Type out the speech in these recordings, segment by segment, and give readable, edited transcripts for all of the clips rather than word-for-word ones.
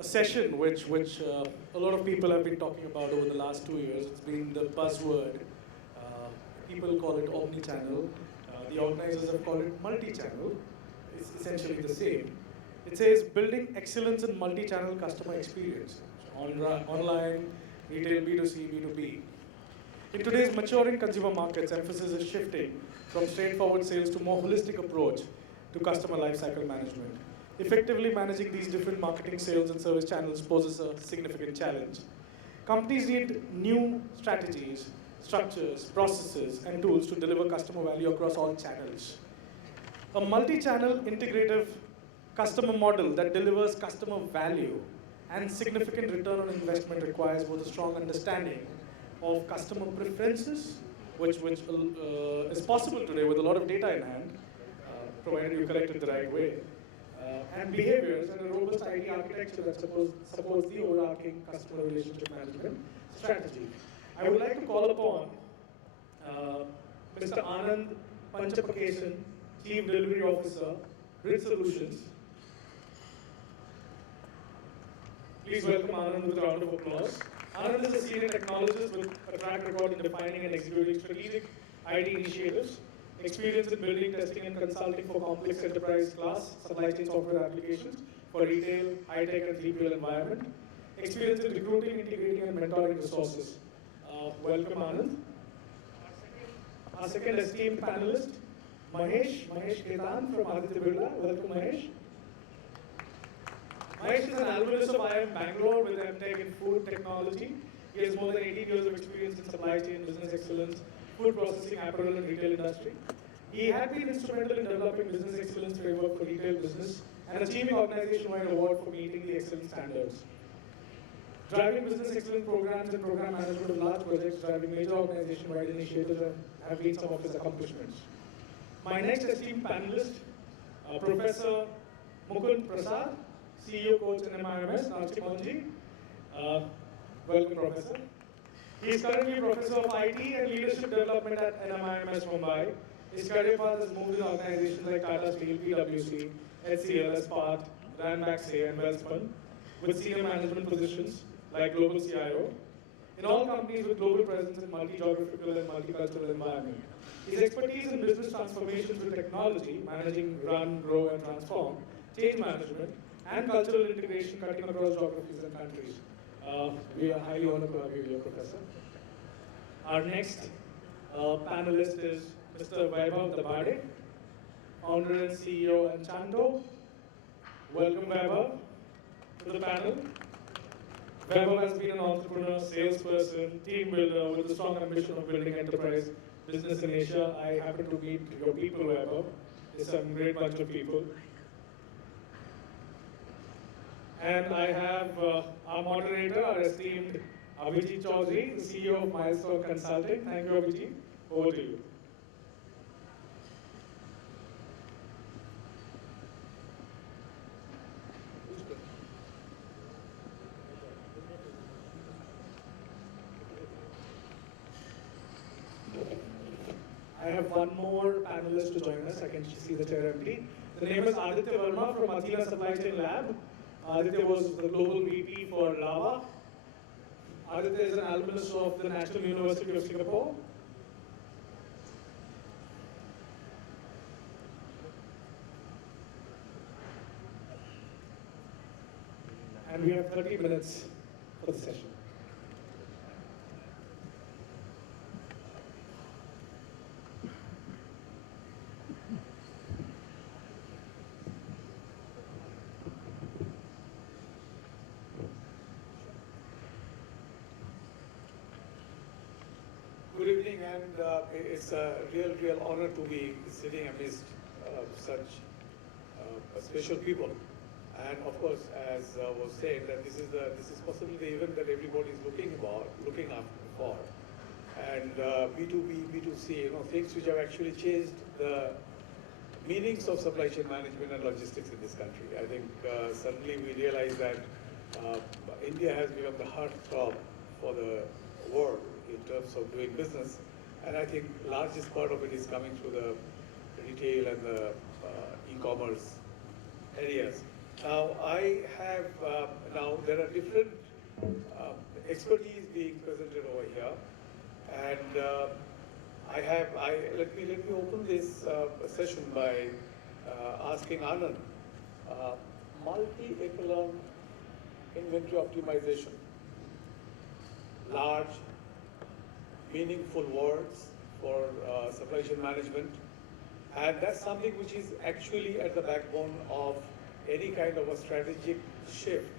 a session which a lot of people have been talking about over the last 2 years. It's been the buzzword. Uh, People call it omnichannel. The organizers have called it multi-channel. It's essentially the same. It says building excellence in multi-channel customer experience, online, retail, B2C, B2B. In today's maturing consumer markets, emphasis is shifting from straightforward sales to more holistic approach to customer lifecycle management. Effectively managing these different marketing, sales, and service channels poses a significant challenge. Companies need new strategies, structures, processes, and tools to deliver customer value across all channels. A multi-channel integrative customer model that delivers customer value and significant return on investment requires both a strong understanding of customer preferences, which is possible today with a lot of data in hand, provided you collect it the right way, and behaviors and a robust IT architecture that supports the overarching customer relationship management strategy. I would like to call upon Mr. Anand Panchapakesan, Chief Delivery Officer, Bridge Solutions. Please welcome Anand with a round of applause. Anand is a senior technologist with a track record in defining and executing strategic IT initiatives, experience in building, testing, and consulting for complex enterprise class supply chain software applications for retail, high-tech, and 3PL environment, experience in recruiting, integrating, and mentoring resources. Welcome, Anand. Our second esteemed panelist, Mahesh Ketan from Aditya Birla. Welcome, Mahesh. Mahesh is an alumnus of IIM Bangalore with MTech in food technology. He has more than 18 years of experience in supply chain, business excellence, food processing, apparel, and retail industry. He had been instrumental in developing business excellence framework for retail business and achieving organization-wide award for meeting the excellence standards. Driving business excellence programs and program management of large projects, driving major organization-wide initiatives have been some of his accomplishments. My next esteemed panelist, Professor Mukund Prasad, CEO coach in NMIMS, Narchimonji. Welcome, Professor. He is currently Professor of IT and Leadership Development at NMIMS Mumbai. His career path has moved in organizations like Tata Steel, PwC, HCL, Asst, Ranbaxay, and Welspun, with senior management positions like Global CIO, in all companies with global presence in multi-geographical and multicultural environment. His expertise in business transformations with technology, managing, run, grow, and transform, change management, and cultural integration cutting across geographies and countries. We are highly honored to have you here, Professor. Our next panelist is Mr. Vaibhav Dabhade, founder and CEO Anchanto. Welcome, Vaibhav, to the panel. Vaibhav has been an entrepreneur, salesperson, team builder with a strong ambition of building enterprise business in Asia. I happen to meet your people, Vaibhav. It's a great bunch of people. And I have our moderator, our esteemed Abhijit Chaudhuri, the CEO of Milestone Consulting. Thank you, Abhijit. Over to you. I have one more panelist to join us. I can see the chair empty. The name is Aditya Verma from Athena Supply Chain Lab. Aditya was the global VP for Lava. Aditya is an alumnus of the National University of Singapore. And we have 30 minutes for the session. Good evening, and it's a real honor to be sitting amidst such special people. And of course, as was said, that this is possibly the event that everybody is looking up for. And B2B, B2C, things which have actually changed the meanings of supply chain management and logistics in this country. I think suddenly we realize that India has become the heartthrob for the world in terms of doing business, and I think largest part of it is coming through the retail and the e-commerce areas. Now, I have, now there are different expertise being presented over here. And let me open this session by asking Anand, multi-echelon inventory optimization, large, meaningful words for supply chain management. And that's something which is actually at the backbone of any kind of a strategic shift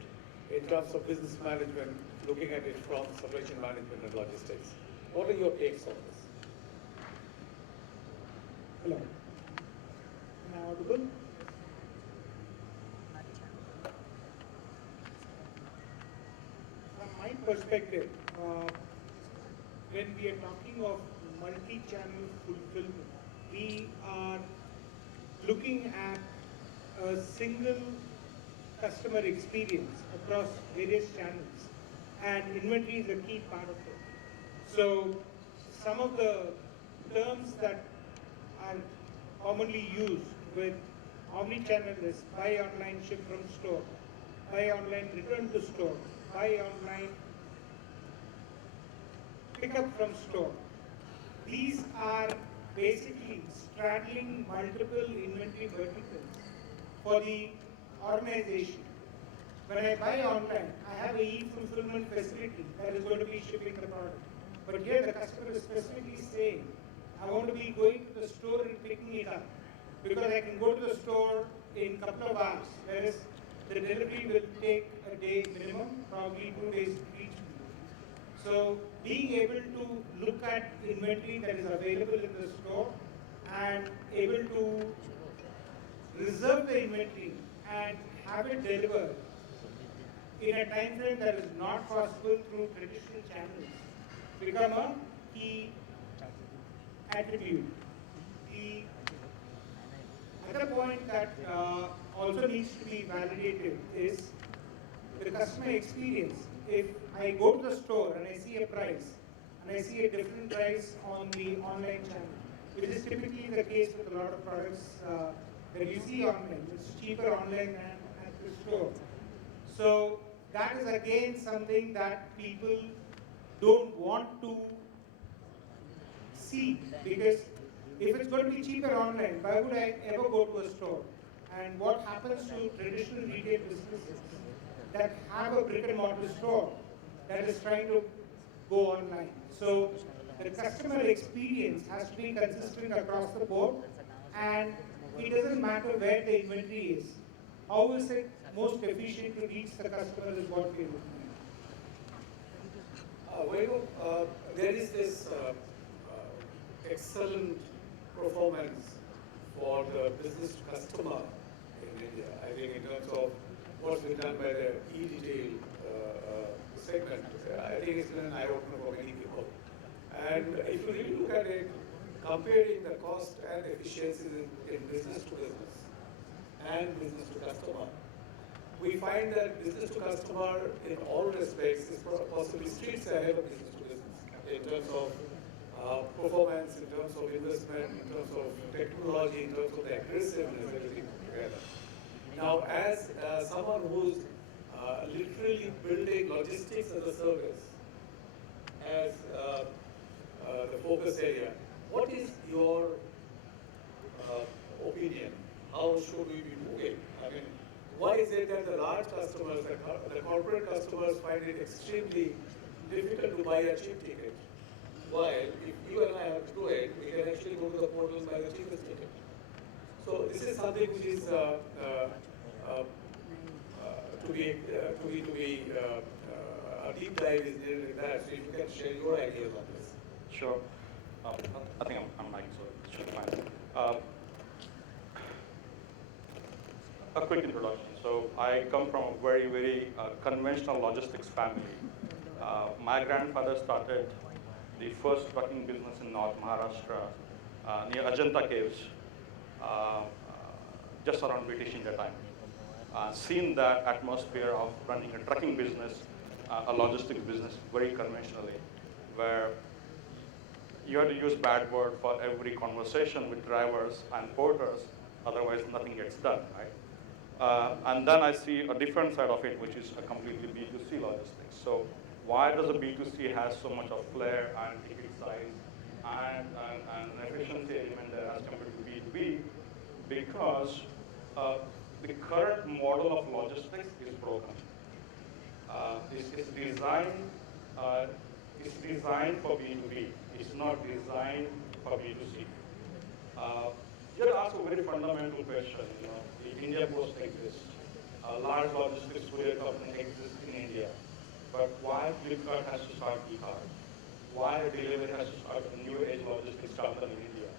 in terms of business management, looking at it from supply chain management and logistics. What are your takes on this? Hello. Am I audible? From my perspective, when we are talking of multi-channel fulfillment, we are looking at a single customer experience across various channels, and inventory is a key part of it. So some of the terms that are commonly used with omni-channel is buy online, ship from store, buy online, return to store, buy online, pick up from store. These are basically straddling multiple inventory verticals for the organization. When I buy online, I have a e-fulfillment facility that is going to be shipping the product. But here the customer is specifically saying, I want to be going to the store and picking it up because I can go to the store in a couple of hours, whereas the delivery will take a day minimum, probably 2 days to reach me. So being able to look at inventory that is available in the store and able to reserve the inventory and have it delivered in a time frame that is not possible through traditional channels become a key attribute. The other point that also needs to be validated is the customer experience. If I go to the store and I see a price, and I see a different price on the online channel, which is typically the case with a lot of products that you see online. It's cheaper online than at the store. So that is again something that people don't want to see, because if it's going to be cheaper online, why would I ever go to a store? And what happens to traditional retail businesses that have a brick and mortar store that is trying to go online? So the customer experience has to be consistent across the board, and it doesn't matter where the inventory is. How is it most efficient to reach the customer is what we're looking at. Vaibhav, there is this excellent performance for the business to customer in India. I think in terms of what's been done by the e-retail segment, I think it's been an eye-opener for many people. And if you really look at it, comparing the cost and efficiencies in business to business and business to customer, we find that business to customer in all respects is possibly streets ahead of business to business in terms of performance, in terms of investment, in terms of technology, in terms of the aggressiveness, everything together. Now, as someone who's literally building logistics as a service as the focus area, what is your opinion? How should we be moving? I mean, why is it that the large customers, the corporate customers find it extremely difficult to buy a cheap ticket? While if you and I have to do it, we can actually go to the portal and buy the cheapest ticket. So this is something which is to be a deep dive is needed in that. So if you can share your ideas on this. Sure. I think I'm mic, so it should be fine. A quick introduction. So I come from a very, very conventional logistics family. My grandfather started the first trucking business in North Maharashtra near Ajanta caves, just around British India time. Seen that atmosphere of running a trucking business, a logistics business very conventionally, where you have to use bad word for every conversation with drivers and porters, otherwise nothing gets done, right? And then I see a different side of it, which is a completely B2C logistics. So why does a B2C has so much of flair and ticket size and an efficiency element there as compared to B2B? Because the current model of logistics is broken. Uh, it's designed for B2B. It's not designed for B2C. You have to ask a very fundamental question. The India Post exists. A large logistics courier company exists in India. But why Flipkart has to start e-card? Why delivery has to start a new age logistics company in India?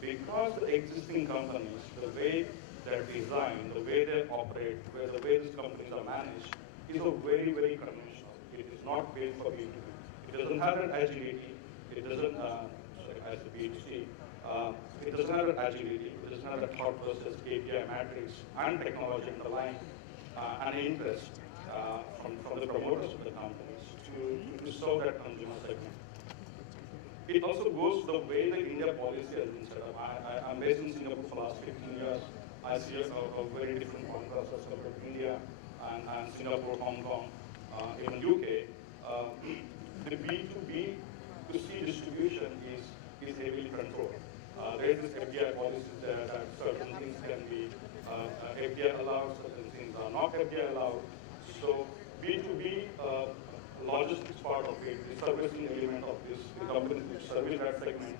Because the existing companies, the way they're designed, the way they operate, the way these companies are managed, is a very, very conventional. It is not built for B2B. It doesn't have an agility. It doesn't, as a B2C, it doesn't have an agility. It doesn't have a thought process, KPI matrix, and technology underlying, and interest from the promoters of the companies to serve that consumer segment. It also goes the way the India policy has been set up. I'm based in Singapore for the last 15 years. I see a very different contrast as compared to India and Singapore, Hong Kong, even UK. The B2B to C distribution is heavily controlled. There is this FDI policy there that certain things can be FDI allowed, certain things are not FDI allowed. So B2B logistics part of it, the servicing element of this, the companies which service that segment,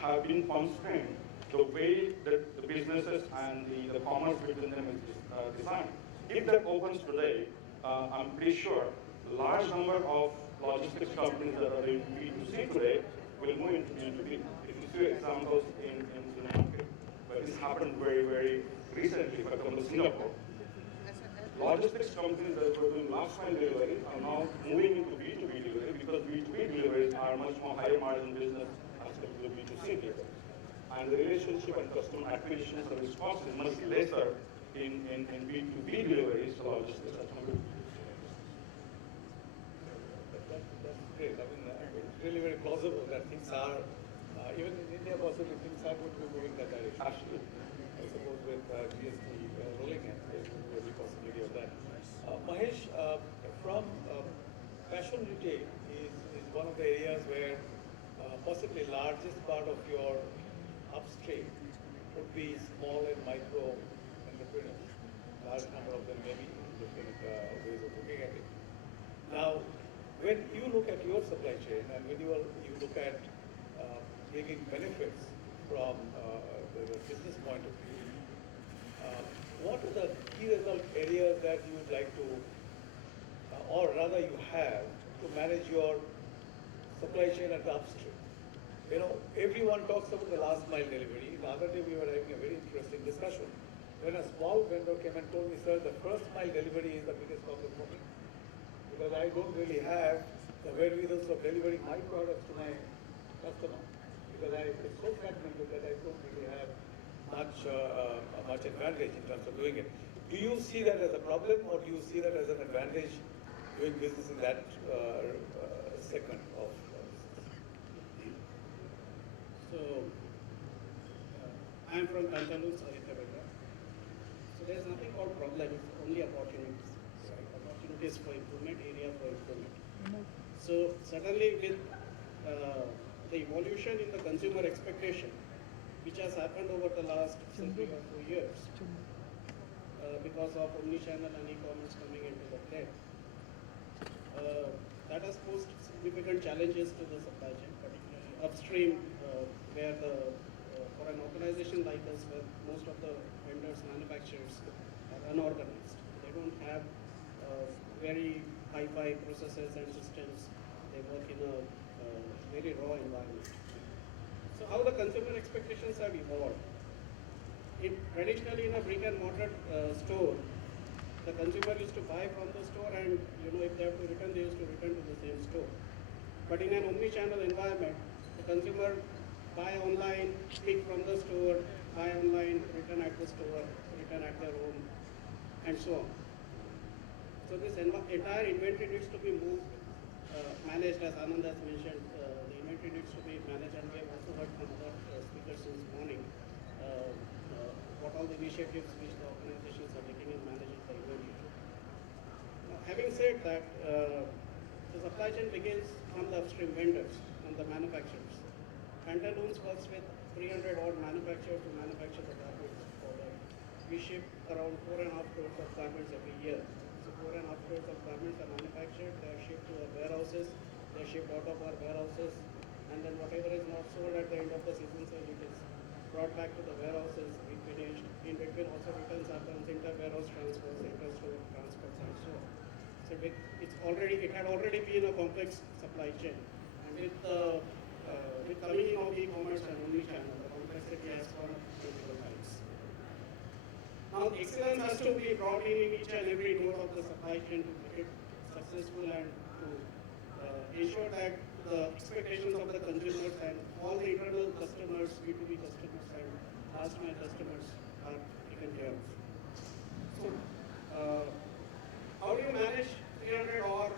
have been constrained the way that the businesses and the commerce between them is designed. If that opens today, I'm pretty sure a large number of logistics companies that are in B2C today will move into B2B. If you see examples in the market, where this happened very, very recently, for example, Singapore, logistics companies that were doing last mile delivery are now moving into B2B delivery because B2B deliveries are much more higher margin business as compared to B2C deliveries. And the relationship and customer acquisition service cost is much lesser in B2B deliveries to logistics as compared to That's great. I mean, it's really very plausible that things are, even in India, possibly things are going to be moving that direction. Absolutely. I suppose with GST rolling in, there's every possibility of that. Mahesh, from fashion retail is one of the areas where possibly largest part of your upstream would be small and micro entrepreneurs. Large number of them maybe in different ways of looking at it. Now, when you look at your supply chain and when you look at bringing benefits from the business point of view, what are the key result areas that you would like to, or rather you have, to manage your supply chain at the upstream? Everyone talks about the last mile delivery. The other day we were having a very interesting discussion. When a small vendor came and told me, sir, the first mile delivery is the biggest problem for me, because I don't really have the wherewithal of delivering my products to my customer, because it's so fragmented that I don't really have much advantage in terms of doing it. Do you see that as a problem, or do you see that as an advantage doing business in that segment of business? So, I'm from Anchanto, Aditya. So there's nothing called problem, it's only opportunities. Right? Opportunities for improvement, area for improvement. So certainly with the evolution in the consumer expectation, which has happened over the last 3 or 4 years, because of omnichannel and e-commerce coming into the play, that has posed significant challenges to the supply chain, particularly upstream, where for an organization like us, where most of the vendors, manufacturers are unorganized. They don't have very hi-fi processes and systems. They work in a very raw environment. So how the consumer expectations have evolved? Traditionally, in a brick and mortar store, the consumer used to buy from the store, and if they have to return, they used to return to the same store. But in an omni-channel environment, the consumer buy online, pick from the store, buy online, return at the store, return at their home, and so on. So this entire inventory needs to be moved, managed, as Anand has mentioned. The inventory needs to be managed, and we have also heard from other speakers since morning. what all the initiatives which the organizations are taking in managing the inventory. Now, having said that, the supply chain begins from the upstream vendors and the manufacturers. Pantaloons works with 300 odd manufacturers to manufacture the garments for them. We ship around 4.5 crores of garments every year. So 4.5 crores of garments are manufactured, they are shipped to our warehouses, they are shipped out of our warehouses, and then whatever is not sold at the end of the season sale, it is brought back to the warehouses, refinished. In between also returns happens, inter-warehouse transfers, inter-store transfers and so on. So it had already been a complex supply chain. And with coming in of e-commerce and omnichannel, the complexity has gone up multiple times. Now, excellence has to be brought in each and every node of the supply chain to make it successful and to ensure that the expectations of the consumers and all the internal customers, B2B customers and last mile customers are taken care of. So, how do you manage 300 or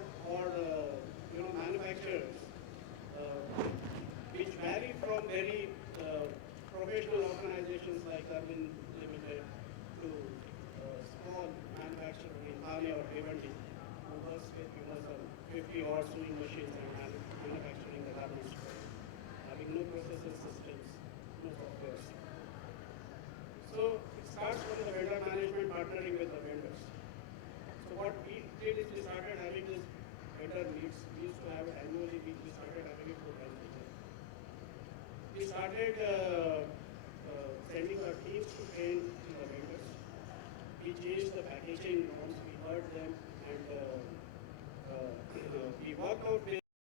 manufacturers which vary from very professional organizations like Urban Limited to small manufacturer in Thane or Bhiwandi who works with 50 odd sewing machines and manufacturing the garments, having no processes systems, no software. So it starts from the vendor management partnering with the vendors. So what we did is we started having this vendor meets. We used to have it annually. We started having it for 10 years. We started sending our teams to train the vendors. We changed the packaging norms. We heard them and we worked out